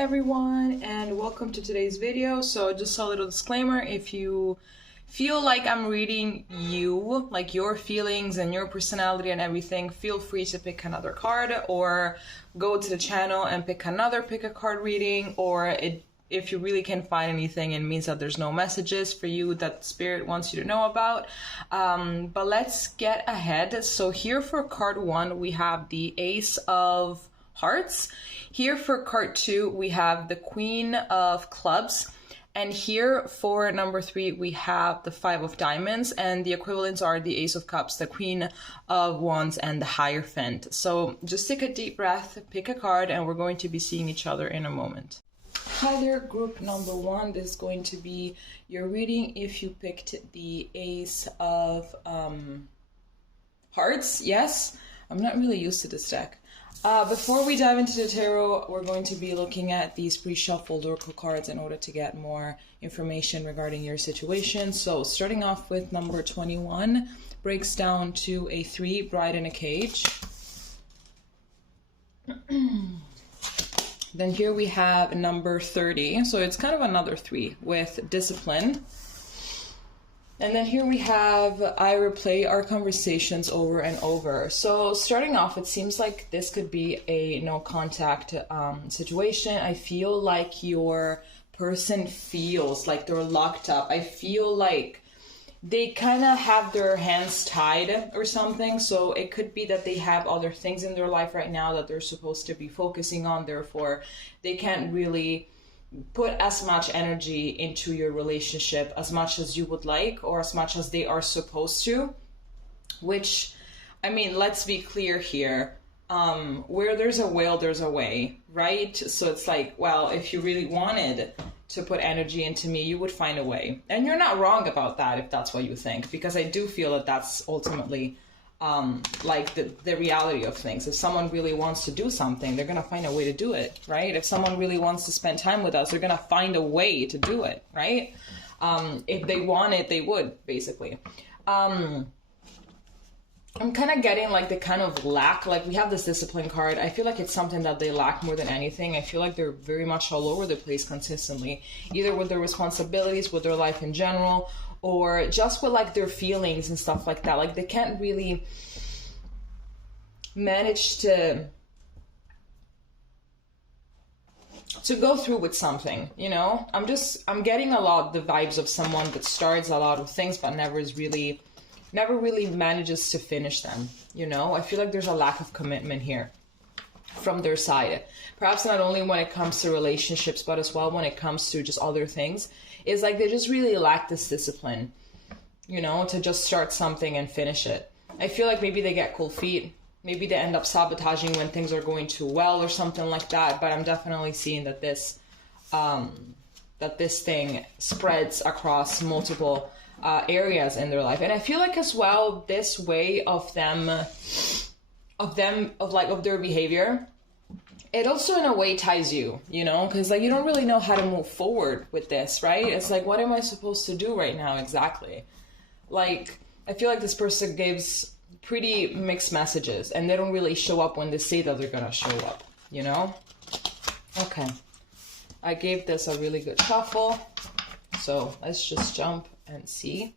everyone, and welcome to today's video. So just a little disclaimer: if you feel like I'm reading you, like your feelings and your personality and everything, feel free to pick another card or go to the channel and pick a card reading, or if you really can't find anything, it means that there's no messages for you that Spirit wants you to know about. But let's get ahead. So here for card 1, we have the Ace of Hearts. Here for card 2, we have the Queen of Clubs. And here for number 3, we have the 5 of Diamonds, and the equivalents are the Ace of Cups, the Queen of Wands, and the Hierophant. So just take a deep breath, pick a card, and we're going to be seeing each other in a moment. Hi there, group number 1. This is going to be your reading if you picked the Ace of Hearts. Yes, I'm not really used to this deck. Before we dive into the tarot, we're going to be looking at these pre-shuffled oracle cards in order to get more information regarding your situation. So starting off with number 21, breaks down to a 3, Bride in a Cage. Then here we have number 30, so it's kind of another 3 with Discipline. And then here we have, I replay our conversations over and over. So starting off, it seems like this could be a no contact situation. I feel like your person feels like they're locked up. I feel like they kind of have their hands tied or something. So it could be that they have other things in their life right now that they're supposed to be focusing on. Therefore, they can't really put as much energy into your relationship as much as you would like, or as much as they are supposed to. Which, I mean, let's be clear here. Where there's a will, there's a way, right? So it's like, well, if you really wanted to put energy into me, you would find a way. And you're not wrong about that if that's what you think, because I do feel that that's ultimately like the reality of things. If someone really wants to do something, they're gonna find a way to do it, right? If someone really wants to spend time with us, they're gonna find a way to do it, right? If they want it, they would, basically. I'm kind of getting like the kind of lack, like we have this Discipline card. I feel like it's something that they lack more than anything. I feel like they're very much all over the place consistently, either with their responsibilities, with their life in general, or just with like their feelings and stuff like that. Like they can't really manage to go through with something, you know? I'm getting a lot the vibes of someone that starts a lot of things but never really manages to finish them, you know? I feel like there's a lack of commitment here from their side. Perhaps not only when it comes to relationships, but as well when it comes to just other things. It's like they just really lack this discipline, you know, to just start something and finish it. I feel like maybe they get cold feet. Maybe they end up sabotaging when things are going too well or something like that. But I'm definitely seeing that this thing spreads across multiple areas in their life. And I feel like as well, this way of their behavior, it also in a way ties you, you know, because like you don't really know how to move forward with this, right? It's like, what am I supposed to do right now exactly? Like, I feel like this person gives pretty mixed messages and they don't really show up when they say that they're gonna show up, you know? Okay, I gave this a really good shuffle, so let's just jump and see.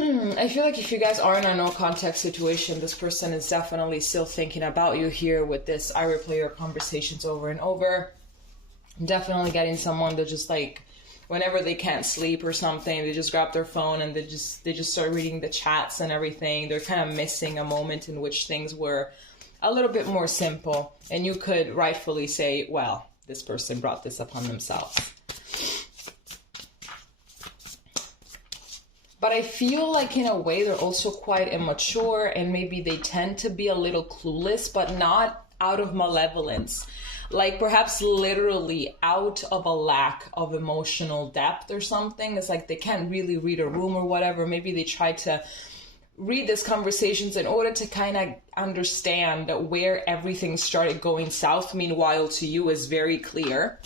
I feel like if you guys are in a no contact situation, this person is definitely still thinking about you here with this I replay your conversations over and over. I'm definitely getting someone that just like, whenever they can't sleep or something, they just grab their phone and they just start reading the chats and everything. They're kind of missing a moment in which things were a little bit more simple. And you could rightfully say, well, this person brought this upon themselves. But I feel like in a way they're also quite immature, and maybe they tend to be a little clueless, but not out of malevolence. Like perhaps literally out of a lack of emotional depth or something. It's like they can't really read a room or whatever. Maybe they try to read these conversations in order to kind of understand where everything started going south. Meanwhile, to you is very clear.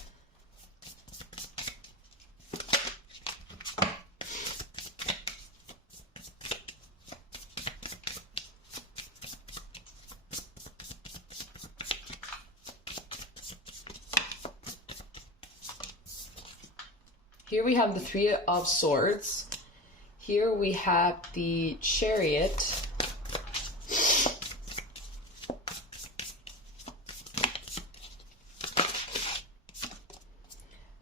Here we have the Three of Swords. Here we have the Chariot.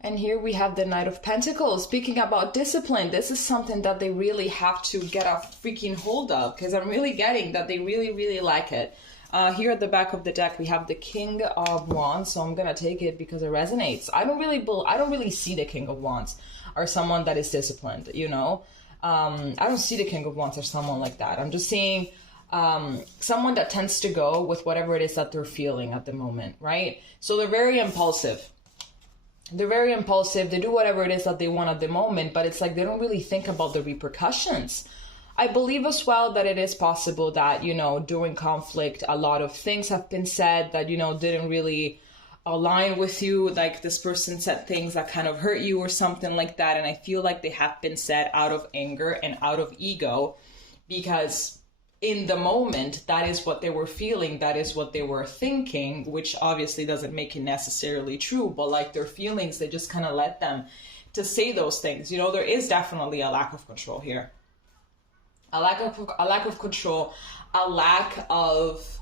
And here we have the Knight of Pentacles. Speaking about discipline, this is something that they really have to get a freaking hold of, because I'm really getting that they really, really like it. Here at the back of the deck, we have the King of Wands. So I'm going to take it because it resonates. I don't really see the King of Wands or someone that is disciplined, you know. I don't see the King of Wands or someone like that. I'm just seeing someone that tends to go with whatever it is that they're feeling at the moment, right? So they're very impulsive. They're very impulsive. They do whatever it is that they want at the moment, but it's like they don't really think about the repercussions. I believe as well that it is possible that, you know, during conflict, a lot of things have been said that, you know, didn't really align with you. Like this person said things that kind of hurt you or something like that. And I feel like they have been said out of anger and out of ego, because in the moment, that is what they were feeling, that is what they were thinking, which obviously doesn't make it necessarily true, but like their feelings, they just kind of let them to say those things. You know, there is definitely a lack of control here. A lack of control, a lack of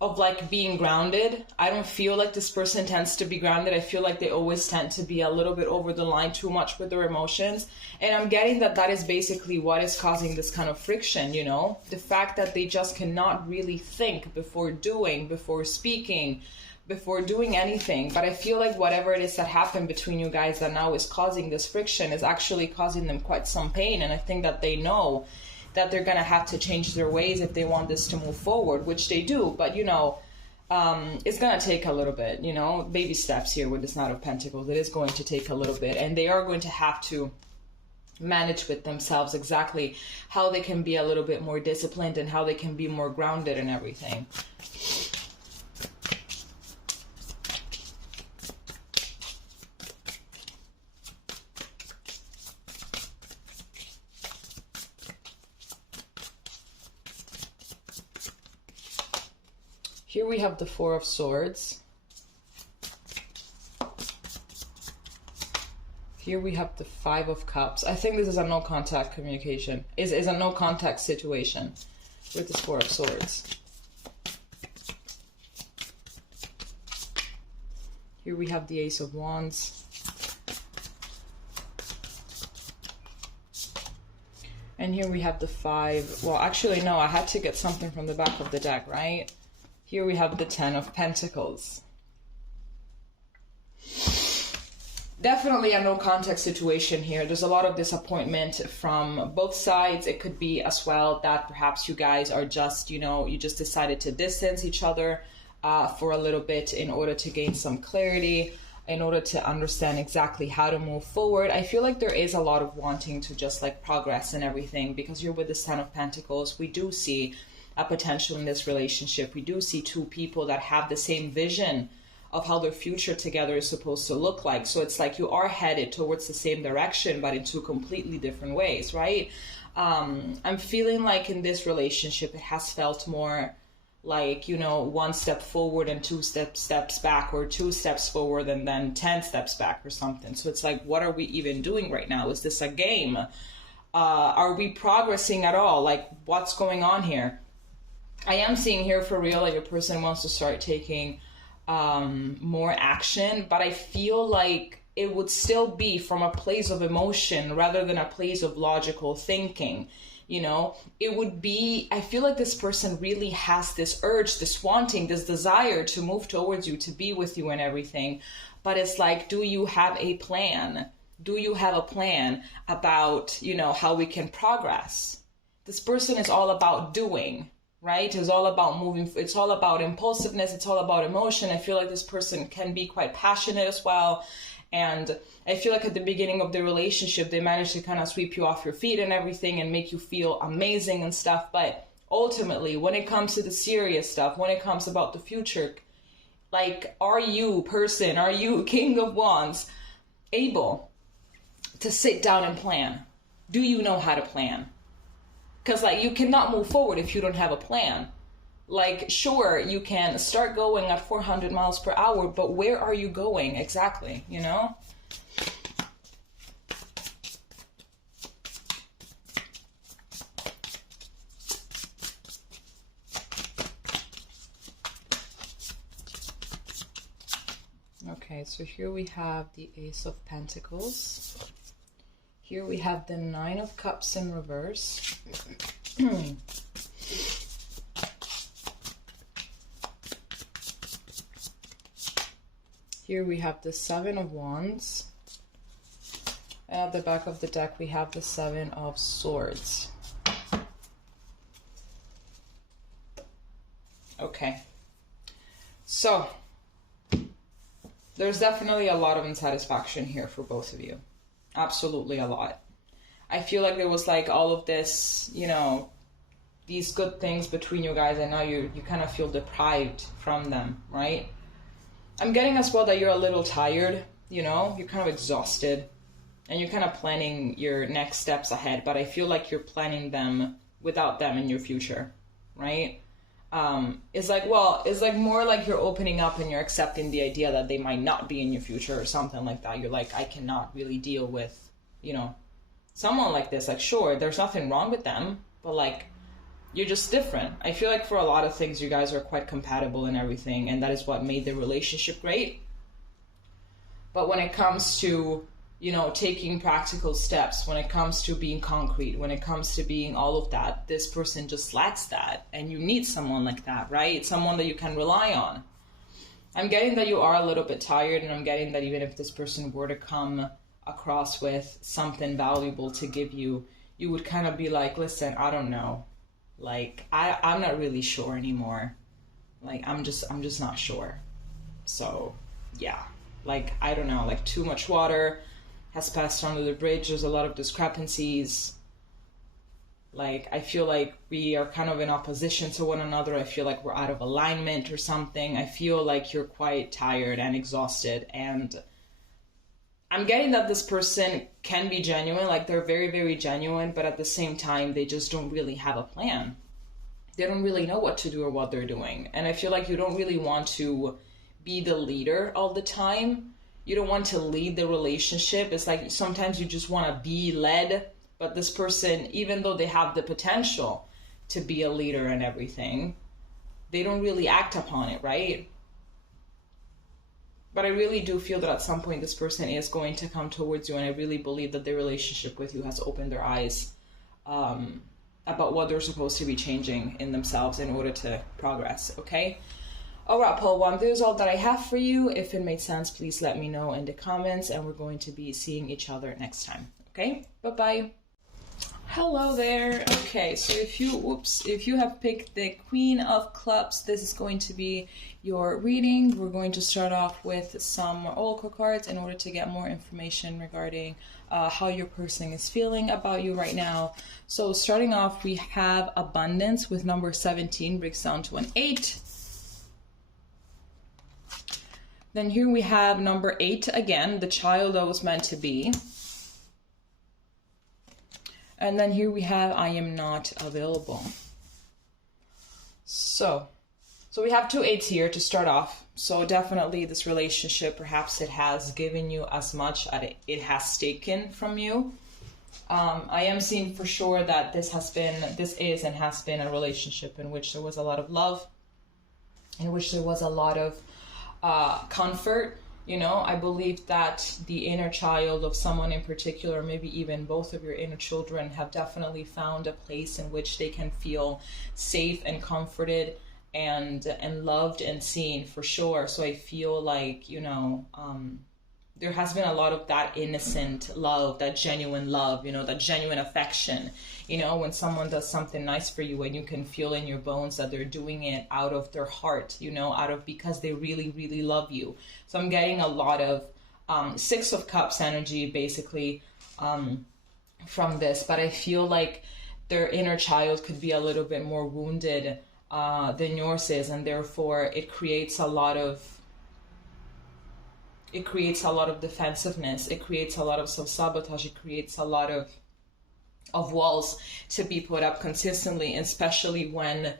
like being grounded. I don't feel like this person tends to be grounded. I feel like they always tend to be a little bit over the line too much with their emotions. And I'm getting that that is basically what is causing this kind of friction, you know? The fact that they just cannot really think before doing, before speaking, before doing anything. But I feel like whatever it is that happened between you guys that now is causing this friction is actually causing them quite some pain. And I think that they know that they're going to have to change their ways if they want this to move forward, which they do. But, you know, it's going to take a little bit, you know, baby steps here with this Knight of Pentacles. It is going to take a little bit, and they are going to have to manage with themselves exactly how they can be a little bit more disciplined and how they can be more grounded and everything. Here we have the Four of Swords. Here we have the Five of Cups. I think this is a no contact communication. Is a no contact situation with this Four of Swords. Here we have the Ace of Wands. And here we have the Five. Well, actually, no, I had to get something from the back of the deck, right? Here we have the Ten of Pentacles. Definitely a no contact situation here. There's a lot of disappointment from both sides. It could be as well that perhaps you guys are just, you know, you just decided to distance each other for a little bit in order to gain some clarity, in order to understand exactly how to move forward. I feel like there is a lot of wanting to just like progress and everything, because you're with the Ten of Pentacles. We do see a potential in this relationship. We do see two people that have the same vision of how their future together is supposed to look like. So it's like you are headed towards the same direction, but in two completely different ways, right? I'm feeling like in this relationship, it has felt more like, you know, one step forward and two steps back, or two steps forward and then 10 steps back or something. So it's like, what are we even doing right now? Is this a game? Are we progressing at all? Like, what's going on here? I am seeing here for real, like a person wants to start taking more action, but I feel like it would still be from a place of emotion rather than a place of logical thinking. You know, it would be, I feel like this person really has this urge, this wanting, this desire to move towards you, to be with you and everything. But it's like, do you have a plan? Do you have a plan about, you know, how we can progress? This person is all about doing. Right? It's all about moving. It's all about impulsiveness. It's all about emotion. I feel like this person can be quite passionate as well. And I feel like at the beginning of the relationship, they managed to kind of sweep you off your feet and everything and make you feel amazing and stuff. But ultimately, when it comes to the serious stuff, when it comes about the future, like, are you King of Wands, able to sit down and plan? Do you know how to plan? Because, like, you cannot move forward if you don't have a plan. Like, sure, you can start going at 400 miles per hour, but where are you going exactly, you know? Okay, so here we have the Ace of Pentacles. Here we have the Nine of Cups in reverse. Here we have the Seven of Wands. And at the back of the deck, we have the Seven of Swords. Okay. So, there's definitely a lot of unsatisfaction here for both of you. Absolutely a lot. I feel like there was like all of this, you know, these good things between you guys, and now you kind of feel deprived from them, right? I'm getting as well that you're a little tired, you know, you're kind of exhausted, and you're kind of planning your next steps ahead, but I feel like you're planning them without them in your future, right? It's like, well, it's like more like you're opening up and you're accepting the idea that they might not be in your future or something like that. You're like, I cannot really deal with, you know, someone like this. Like, sure, there's nothing wrong with them, but like, you're just different. I feel like for a lot of things, you guys are quite compatible and everything, and that is what made the relationship great. But when it comes to, you know, taking practical steps, when it comes to being concrete, when it comes to being all of that, this person just lacks that. And you need someone like that, right? Someone that you can rely on. I'm getting that you are a little bit tired, and I'm getting that even if this person were to come across with something valuable to give you, you would kind of be like, listen, I don't know. Like, I'm not really sure anymore. Like, I'm just not sure. So, yeah. Like, I don't know, like too much water has passed under the bridge. There's a lot of discrepancies. Like, I feel like we are kind of in opposition to one another. I feel like we're out of alignment or something. I feel like you're quite tired and exhausted, and I'm getting that this person can be genuine, like they're very, very genuine, but at the same time, they just don't really have a plan. They don't really know what to do or what they're doing. And I feel like you don't really want to be the leader all the time. You don't want to lead the relationship. It's like sometimes you just want to be led, but this person, even though they have the potential to be a leader and everything, they don't really act upon it, right? But I really do feel that at some point this person is going to come towards you, and I really believe that the relationship with you has opened their eyes about what they're supposed to be changing in themselves in order to progress, okay? All right, Paul, well, this is all that I have for you. If it made sense, please let me know in the comments, and we're going to be seeing each other next time, okay? Bye-bye. Hello there. Okay, so if you have picked the Queen of Clubs, this is going to be your reading. We're going to start off with some oracle cards in order to get more information regarding how your person is feeling about you right now. So starting off, we have abundance with number 17, breaks down to an 8. Then here we have number 8 again, the child that was meant to be. And then here we have, I am not available. So we have 2 8s here to start off. So definitely this relationship, perhaps it has given you as much as it has taken from you. I am seeing for sure that this is and has been a relationship in which there was a lot of love, in which there was a lot of comfort. You know, I believe that the inner child of someone in particular, maybe even both of your inner children, have definitely found a place in which they can feel safe and comforted and loved and seen, for sure. So I feel like, you know, there has been a lot of that innocent love, that genuine love, you know, that genuine affection. You know, when someone does something nice for you and you can feel in your bones that they're doing it out of their heart, you know, because they really, really love you. So I'm getting a lot of 6 of Cups energy, basically, from this. But I feel like their inner child could be a little bit more wounded than yours is. And therefore, it creates a lot of defensiveness. It creates a lot of self-sabotage. It creates a lot of walls to be put up consistently, especially when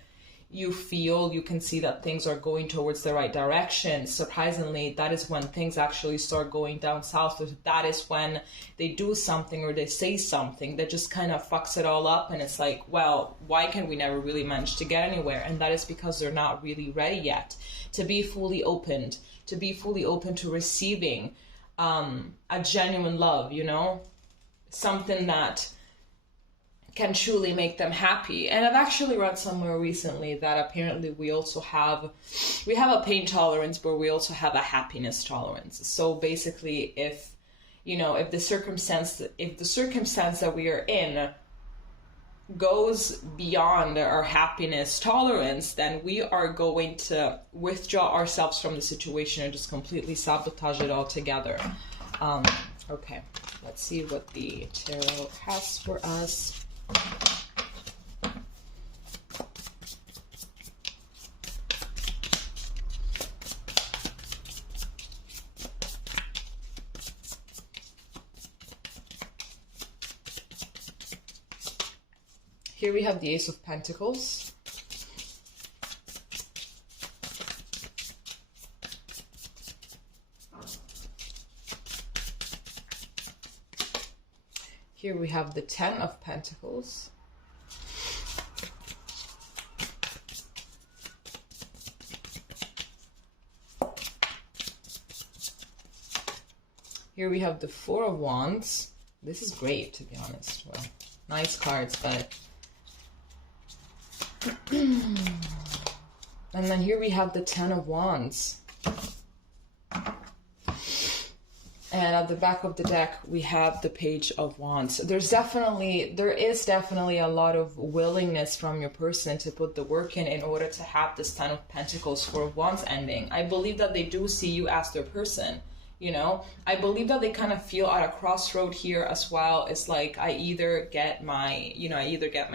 you feel, you can see that things are going towards the right direction, surprisingly, that is when things actually start going down south. That is when they do something or they say something that just kind of fucks it all up. And it's like, well, why can we never really manage to get anywhere? And that is because they're not really ready yet to be fully opened, to receiving a genuine love, you know, something that can truly make them happy. And I've actually read somewhere recently that apparently we have a pain tolerance, but we also have a happiness tolerance. So basically, if the circumstance that we are in goes beyond our happiness tolerance, then we are going to withdraw ourselves from the situation and just completely sabotage it all together. Okay, let's see what the tarot has for us. Here we have the Ace of Pentacles. Here we have the Ten of Pentacles. Here we have the Four of Wands. This is great, to be honest. Well, nice cards, but... And then here we have the Ten of Wands. And at the back of the deck, we have the Page of Wands. There is definitely a lot of willingness from your person to put the work in order to have this Ten of Pentacles, Four of Wands ending. I believe that they do see you as their person. You know, I believe that they kind of feel at a crossroad here as well. It's like, I either get my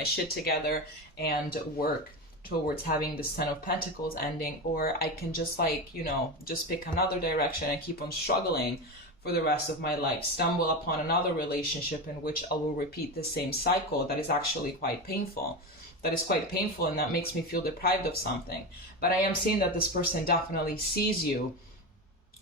shit together and work towards having this Ten of Pentacles ending, or I can just just pick another direction and keep on struggling for the rest of my life, stumble upon another relationship in which I will repeat the same cycle that is actually quite painful. And that makes me feel deprived of something. But I am seeing that this person definitely sees you.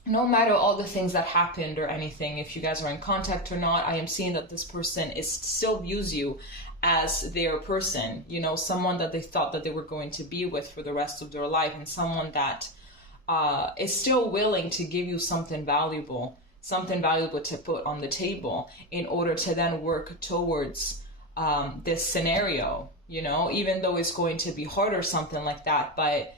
No matter all the things that happened or anything, if you guys are in contact or not, I am seeing that this person still views you as their person, you know, someone that they thought that they were going to be with for the rest of their life, and someone that is still willing to give you something valuable to put on the table in order to then work towards this scenario, you know, even though it's going to be hard or something like that, but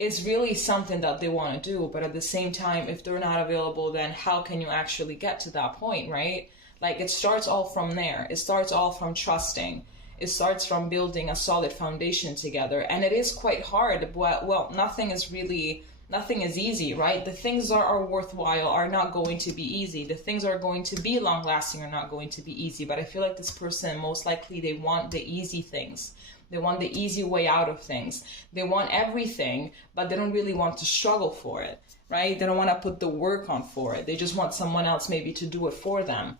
it's really something that they want to do. But at the same time, if they're not available, then how can you actually get to that point, right? Like, it starts all from there. It starts all from trusting. It starts from building a solid foundation together. And it is quite hard, but, well, nothing is easy, right? The things that are worthwhile are not going to be easy. The things that are going to be long lasting are not going to be easy. But I feel like this person, most likely, they want the easy things. They want the easy way out of things. They want everything, but they don't really want to struggle for it, right? They don't want to put the work on for it. They just want someone else maybe to do it for them.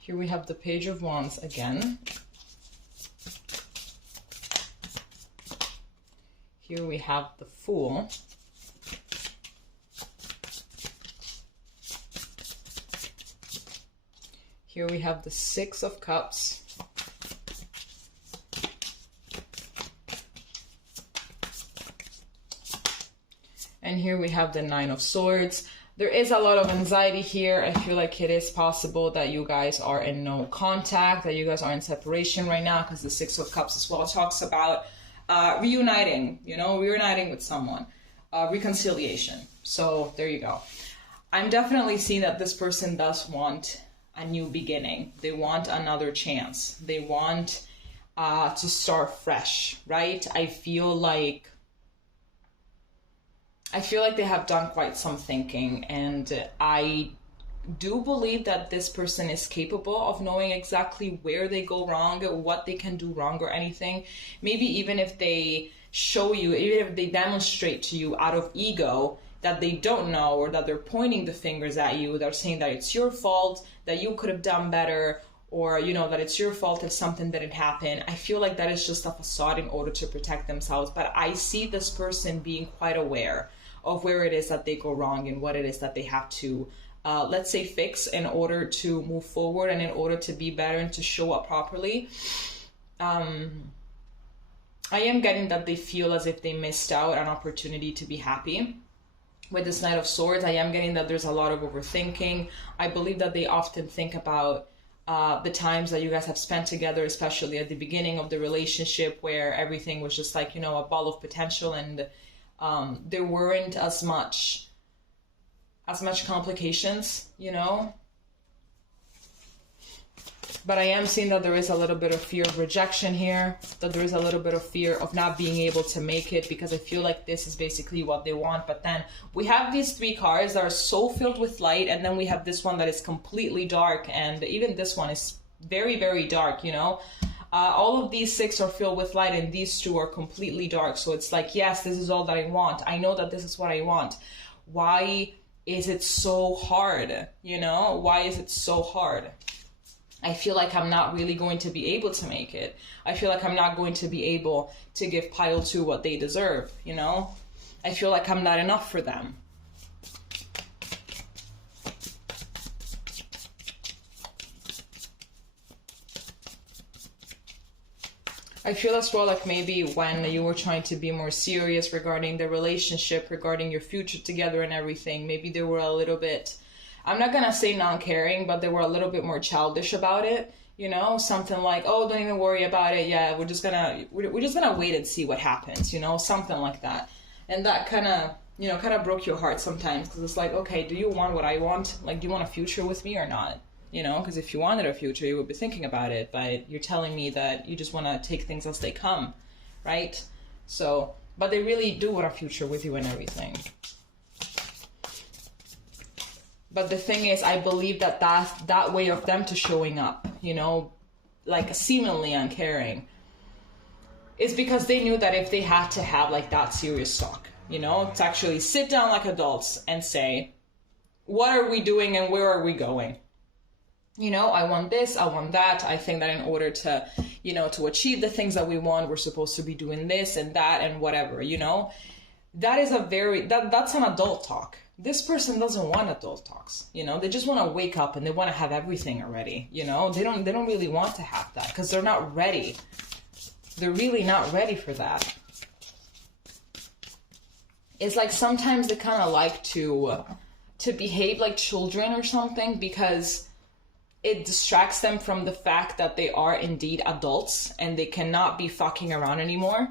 Here we have the Page of Wands again. Here we have the Fool. Here we have the Six of Cups. And here we have the Nine of Swords. There is a lot of anxiety here. I feel like it is possible that you guys are in no contact, that you guys are in separation right now, because the Six of Cups as well talks about reuniting, you know, reuniting with someone, reconciliation. So there you go. I'm definitely seeing that this person does want a new beginning. They want another chance. They want to start fresh, right? I feel like they have done quite some thinking, and I do believe that this person is capable of knowing exactly where they go wrong, what they can do wrong or anything. Maybe even if they show you, even if they demonstrate to you out of ego that they don't know, or that they're pointing the fingers at you, they're saying that it's your fault, that you could have done better, or, you know, that it's your fault if something didn't happen. I feel like that is just a facade in order to protect themselves. But I see this person being quite aware of where it is that they go wrong and what it is that they have to, let's say, fix in order to move forward and in order to be better and to show up properly. I am getting that they feel as if they missed out on an opportunity to be happy. With this Knight of Swords, I am getting that there's a lot of overthinking. I believe that they often think about the times that you guys have spent together, especially at the beginning of the relationship, where everything was just like, you know, a ball of potential, and there weren't as much complications, you know. But I am seeing that there is a little bit of fear of rejection here, that there is a little bit of fear of not being able to make it, because I feel like this is basically what they want. But then we have these 3 cards that are so filled with light, and then we have this one that is completely dark, and even this one is very, very dark, you know. All of these 6 are filled with light, and these 2 are completely dark. So it's like, yes, this is all that I want. I know that this is what I want. Why is it so hard? You know, why is it so hard? I feel like I'm not really going to be able to make it. I feel like I'm not going to be able to give pile 2 what they deserve, you know? I feel like I'm not enough for them. I feel as well like maybe when you were trying to be more serious regarding the relationship, regarding your future together and everything, maybe they were a little bit, I'm not gonna say non-caring, but they were a little bit more childish about it, you know, something like, oh, don't even worry about it, yeah, we're just gonna wait and see what happens, you know, something like that. And that kind of, you know, kind of broke your heart sometimes, because it's like, okay, do you want what I want? Like, do you want a future with me or not? You know, because if you wanted a future, you would be thinking about it, but you're telling me that you just want to take things as they come, right? So, but they really do want a future with you and everything. But the thing is, I believe that that way of them to showing up, you know, like seemingly uncaring, is because they knew that if they had to have like that serious talk, you know, to actually sit down like adults and say, what are we doing and where are we going? You know, I want this, I want that. I think that in order to, you know, to achieve the things that we want, we're supposed to be doing this and that and whatever, you know. That is that's an adult talk. This person doesn't want adult talks, you know. They just want to wake up and they want to have everything already, you know. They don't really want to have that because they're not ready. They're really not ready for that. It's like sometimes they kind of like to behave like children or something, because it distracts them from the fact that they are indeed adults and they cannot be fucking around anymore.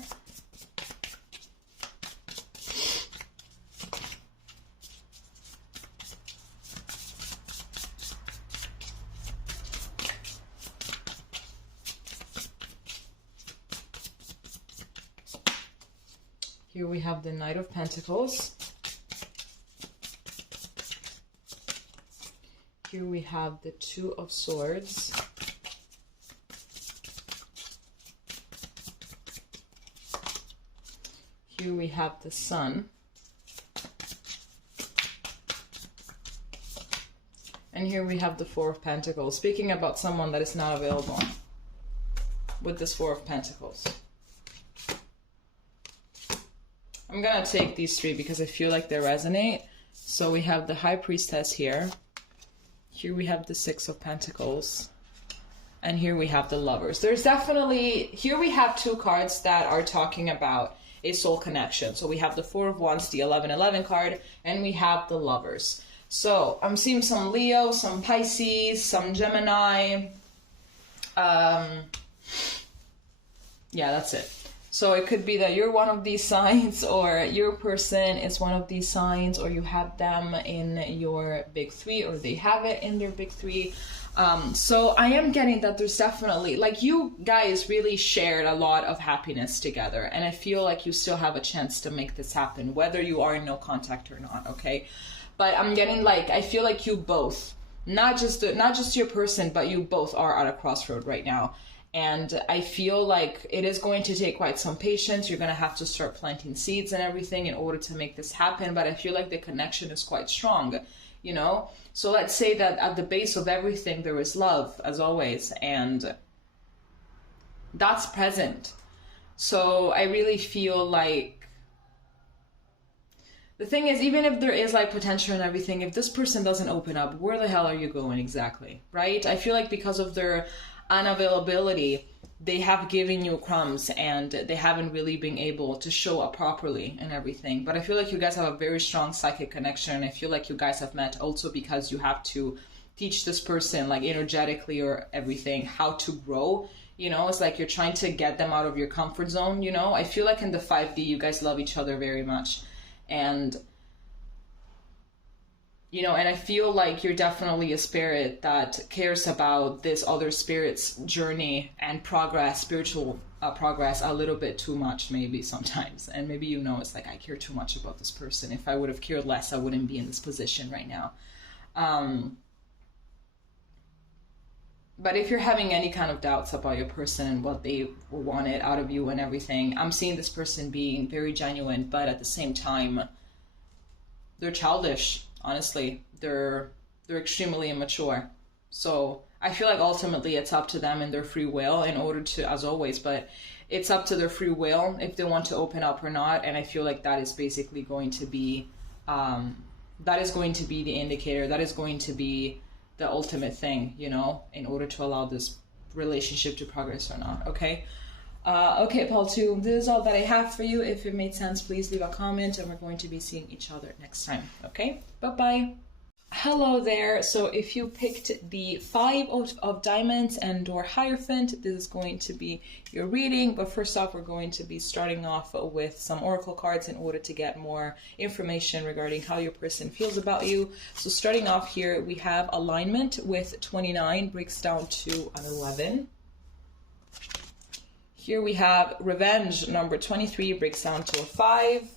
Here we have the Knight of Pentacles. Here we have the Two of Swords. Here we have the Sun. And here we have the Four of Pentacles, speaking about someone that is not available with this Four of Pentacles. I'm gonna take these three because I feel like they resonate. So we have the High Priestess here. Here we have the Six of Pentacles. And here we have the Lovers. There's definitely, here we have two cards that are talking about a soul connection. So we have the Four of Wands, the 11-11 card, and we have the Lovers. So I'm seeing some Leo, some Pisces, some Gemini. Yeah, that's it. So it could be that you're one of these signs, or your person is one of these signs, or you have them in your big three, or they have it in their big three. So I am getting that there's definitely, like, you guys really shared a lot of happiness together, and I feel like you still have a chance to make this happen, whether you are in no contact or not, okay? But I'm getting, like, I feel like you both not just your person, but you both are at a crossroad right now. And I feel like it is going to take quite some patience. You're going to have to start planting seeds and everything in order to make this happen. But I feel like the connection is quite strong, you know? So let's say that at the base of everything, there is love, as always. And that's present. So I really feel like the thing is, even if there is like potential and everything, if this person doesn't open up, where the hell are you going exactly, right? I feel like because of their unavailability, they have given you crumbs and they haven't really been able to show up properly and everything. But I feel like you guys have a very strong psychic connection, and I feel like you guys have met also because you have to teach this person, like energetically or everything, how to grow. You know, it's like you're trying to get them out of your comfort zone, you know? I feel like in the 5D, you guys love each other very much. And you know, and I feel like you're definitely a spirit that cares about this other spirit's journey and progress, spiritual progress, a little bit too much maybe sometimes. And maybe, you know, it's like, I care too much about this person. If I would have cared less, I wouldn't be in this position right now. But if you're having any kind of doubts about your person and what they wanted out of you and everything, I'm seeing this person being very genuine, but at the same time, they're childish. Honestly, they're extremely immature. So I feel like ultimately it's up to them and their free will in order to, as always, but it's up to their free will if they want to open up or not. And I feel like that is basically going to be, that is going to be the indicator. That is going to be the ultimate thing, you know, in order to allow this relationship to progress or not. Okay. Okay, Paul 2, this is all that I have for you. If it made sense, please leave a comment, and we're going to be seeing each other next time. Okay, bye-bye. Hello there. So if you picked the 5 of diamonds and or Hierophant, this is going to be your reading. But first off, we're going to be starting off with some oracle cards in order to get more information regarding how your person feels about you. So starting off here, we have alignment with 29, breaks down to an 11. Here we have revenge, number 23, breaks down to a 5.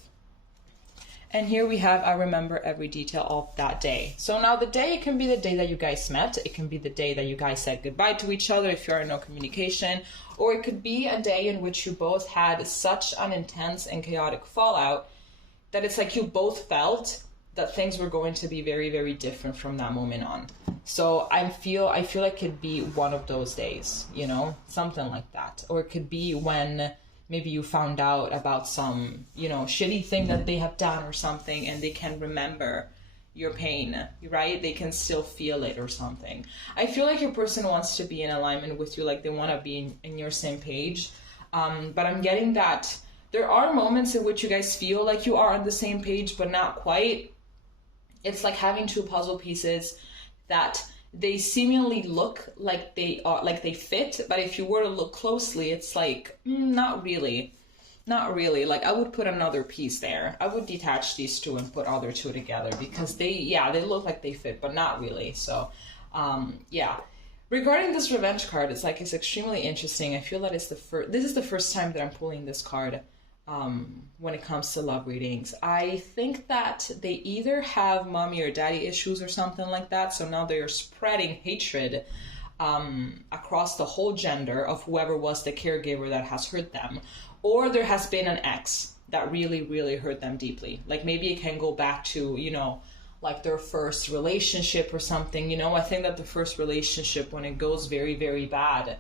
And here we have I remember every detail of that day. So now the day, it can be the day that you guys met. It can be the day that you guys said goodbye to each other if you are in no communication. Or it could be a day in which you both had such an intense and chaotic fallout that it's like you both felt that things were going to be very, very different from that moment on. So I feel like it could be one of those days, you know, something like that. Or it could be when maybe you found out about some, you know, shitty thing that they have done or something, and they can remember your pain, right? They can still feel it or something. I feel like your person wants to be in alignment with you, like they want to be in your same page. But I'm getting that there are moments in which you guys feel like you are on the same page, but not quite. It's like having two puzzle pieces that they seemingly look like they are, like they fit, but if you were to look closely, it's like, not really. Like I would put another piece there. I would detach these two and put other two together because they look like they fit, but not really. So, yeah. Regarding this revenge card, it's like, it's extremely interesting. I feel that this is the first time that I'm pulling this card. When it comes to love readings, I think that they either have mommy or daddy issues or something like that. So now they are spreading hatred across the whole gender of whoever was the caregiver that has hurt them, or there has been an ex that really, really hurt them deeply. Like maybe it can go back to, you know, like their first relationship or something. You know, I think that the first relationship, when it goes very, very bad,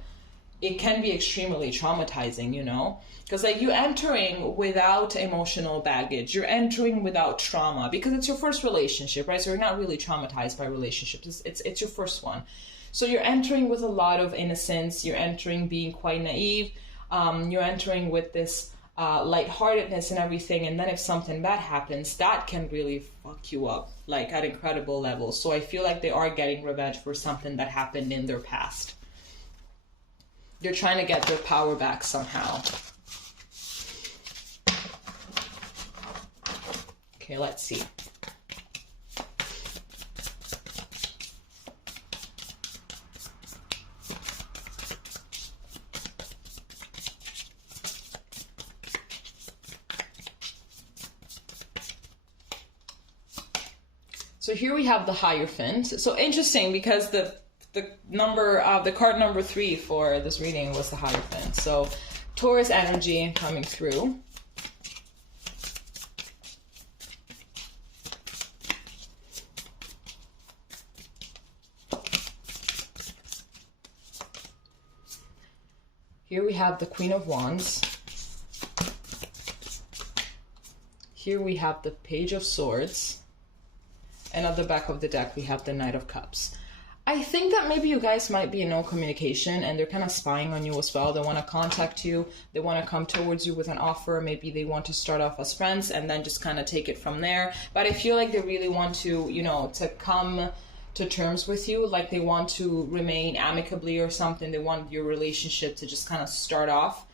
it can be extremely traumatizing, you know, because like you're entering without emotional baggage, you're entering without trauma because it's your first relationship, right? So you're not really traumatized by relationships. It's your first one. So you're entering with a lot of innocence. You're entering being quite naive. You're entering with this lightheartedness and everything. And then if something bad happens, that can really fuck you up like at incredible levels. So I feel like they are getting revenge for something that happened in their past. They're trying to get their power back somehow. Okay, let's see. So here we have the Hierophant. So interesting, because the card number 3 for this reading was the Hierophant. So Taurus energy coming through. Here we have the Queen of Wands. Here we have the Page of Swords. And at the back of the deck, we have the Knight of Cups. I think that maybe you guys might be in no communication and they're kind of spying on you as well. They want to contact you. They want to come towards you with an offer. Maybe they want to start off as friends and then just kind of take it from there. But I feel like they really want to, you know, to come to terms with you. Like they want to remain amicably or something. They want your relationship to just kind of start off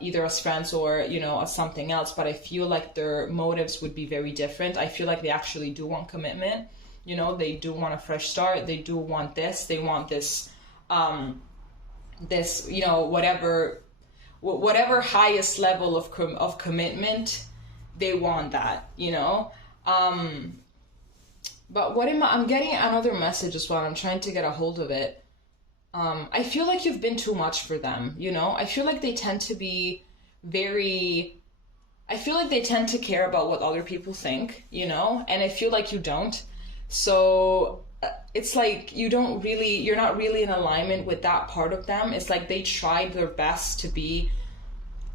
either as friends or, you know, as something else. But I feel like their motives would be very different. I feel like they actually do want commitment. You know, they do want a fresh start. They do want this. They want this, this, you know, whatever highest level of commitment, they want that, you know. But what I'm getting another message as well. I'm trying to get a hold of it. I feel like you've been too much for them, you know. I feel like they tend to be I feel like they tend to care about what other people think, you know, and I feel like you don't. So it's like you're not really in alignment with that part of them. It's like they tried their best to be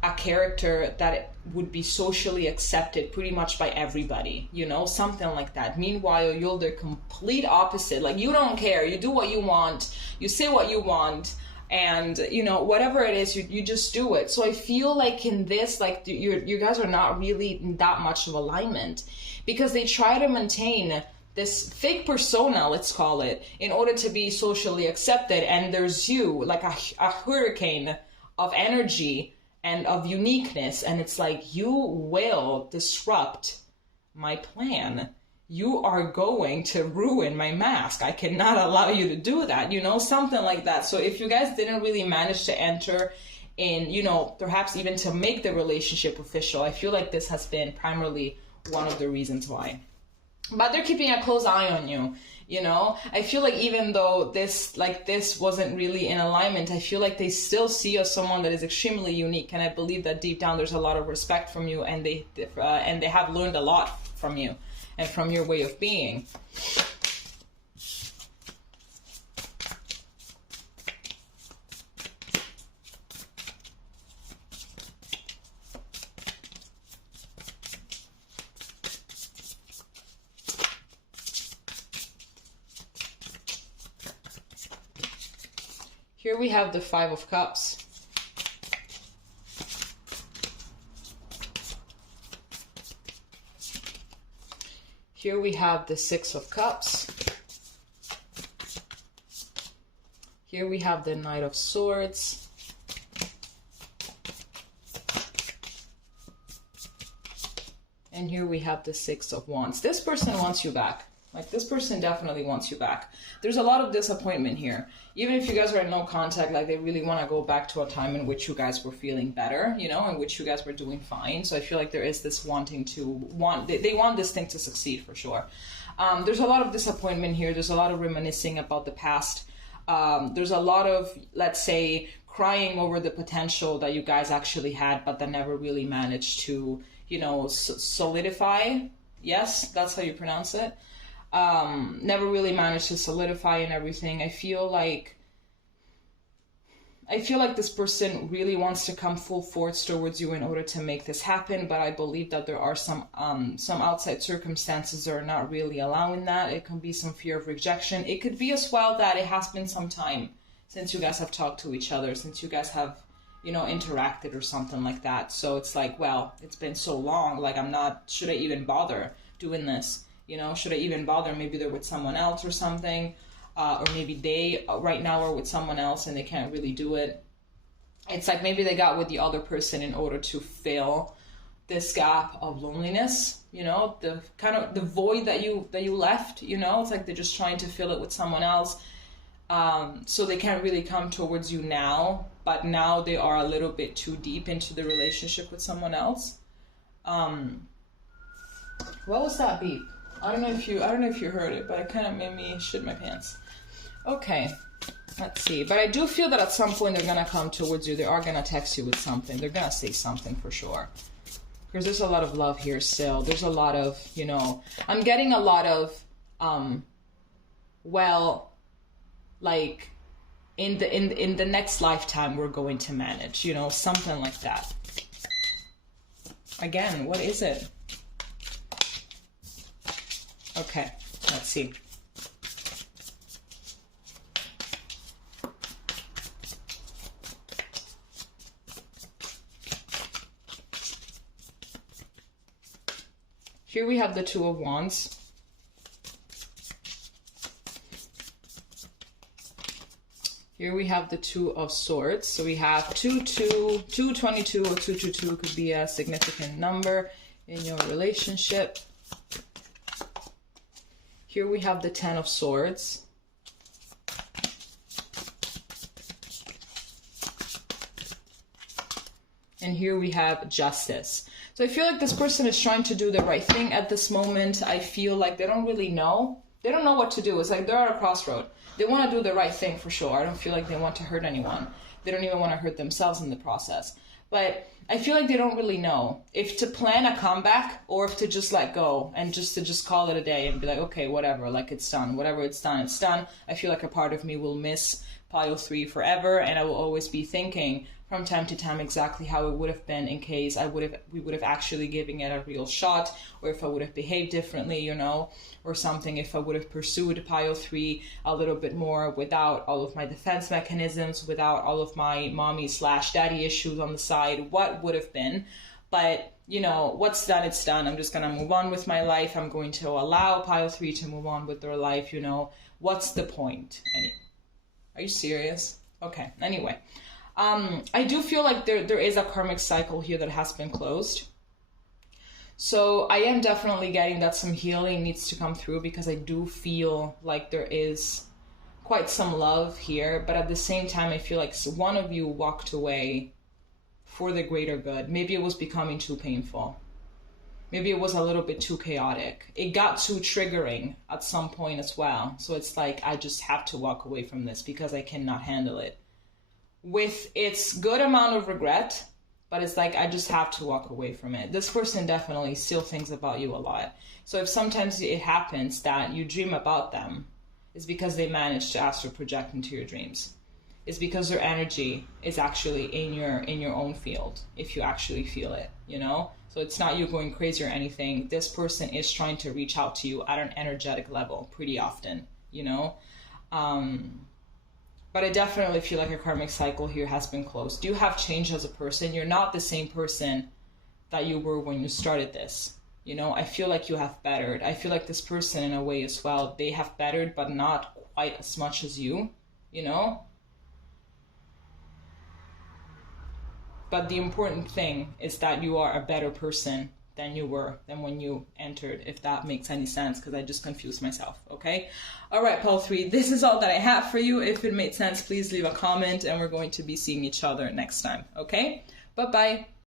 a character that would be socially accepted pretty much by everybody, you know, something like that. Meanwhile, you're the complete opposite. Like, you don't care. You do what you want. You say what you want. And, you know, whatever it is, you just do it. So I feel like in this, like, you guys are not really in that much of alignment, because they try to maintain this fake persona, let's call it, in order to be socially accepted. And there's you, like a hurricane of energy and of uniqueness. And it's like, you will disrupt my plan. You are going to ruin my mask. I cannot allow you to do that, you know, something like that. So if you guys didn't really manage to enter in, you know, perhaps even to make the relationship official, I feel like this has been primarily one of the reasons why. But they're keeping a close eye on you, you know. I feel like even though this wasn't really in alignment, I feel like they still see you as someone that is extremely unique. And I believe that deep down there's a lot of respect from you, and they have learned a lot from you and from your way of being. Here we have the Five of Cups. Here we have the Six of Cups. Here we have the Knight of Swords. And here we have the Six of Wands. This person wants you back. Like, this person definitely wants you back. There's a lot of disappointment here. Even if you guys are in no contact, like, they really want to go back to a time in which you guys were feeling better, you know, in which you guys were doing fine. So I feel like there is this they want this thing to succeed for sure. There's a lot of disappointment here. There's a lot of reminiscing about the past. There's a lot of, let's say, crying over the potential that you guys actually had, but that never really managed to, you know, solidify. Yes, that's how you pronounce it. Never really managed to solidify and everything. I feel like this person really wants to come full force towards you in order to make this happen, but I believe that there are some outside circumstances that are not really allowing that. It can be some fear of rejection. It could be as well that it has been some time since you guys have talked to each other, since you guys have, you know, interacted or something like that. So it's like, well, it's been so long, like, should I even bother doing this? You know, should I even bother? Maybe they're with someone else or something. Or maybe they right now are with someone else and they can't really do it. It's like maybe they got with the other person in order to fill this gap of loneliness, you know, the kind of the void that you left, you know. It's like they're just trying to fill it with someone else. So they can't really come towards you now, but now they are a little bit too deep into the relationship with someone else. What was that beep? I don't know if you heard it, but it kind of made me shit my pants. Okay, let's see. But I do feel that at some point they're gonna come towards you. They are gonna text you with something. They're gonna say something for sure. Because there's a lot of love here still. There's a lot of, you know, I'm getting a lot of, well, like in the next lifetime we're going to manage, you know, something like that. Again, what is it? Okay, let's see. Here we have the Two of Wands. Here we have the Two of Swords. So we have 222 or 222 could be a significant number in your relationship. Here we have the Ten of Swords. And here we have Justice. So I feel like this person is trying to do the right thing at this moment. I feel like they don't really know. They don't know what to do. It's like they're at a crossroad. They want to do the right thing for sure. I don't feel like they want to hurt anyone. They don't even want to hurt themselves in the process. But I feel like they don't really know if to plan a comeback or if to just let go and just call it a day and be like, okay, whatever, like it's done. Whatever it's done, it's done. I feel like a part of me will miss pile 3 forever, and I will always be thinking from time to time exactly how it would have been in case we would have actually given it a real shot, or if I would have behaved differently, you know, or something, if I would have pursued pile 3 a little bit more without all of my defense mechanisms, without all of my mommy/daddy issues on the side, what would have been. But, you know, what's done, it's done. I'm just going to move on with my life. I'm going to allow pile 3 to move on with their life, you know. What's the point? Are you serious? Okay, anyway. I do feel like there is a karmic cycle here that has been closed. So I am definitely getting that some healing needs to come through, because I do feel like there is quite some love here. But at the same time, I feel like one of you walked away for the greater good. Maybe it was becoming too painful. Maybe it was a little bit too chaotic. It got too triggering at some point as well. So it's like, I just have to walk away from this because I cannot handle it. With its good amount of regret, but it's like, I just have to walk away from it. This person definitely still thinks about you a lot. So if sometimes it happens that you dream about them, it's because they managed to astral project into your dreams. It's because their energy is actually in your own field, if you actually feel it, you know? So it's not you going crazy or anything. This person is trying to reach out to you at an energetic level pretty often, you know? But I definitely feel like a karmic cycle here has been closed. You have changed as a person. You're not the same person that you were when you started this. You know, I feel like you have bettered. I feel like this person in a way as well, they have bettered, but not quite as much as you, you know? But the important thing is that you are a better person than you were than when you entered, if that makes any sense, because I just confused myself, okay? All right, pile 3, this is all that I have for you. If it made sense, please leave a comment, and we're going to be seeing each other next time, okay? Bye-bye.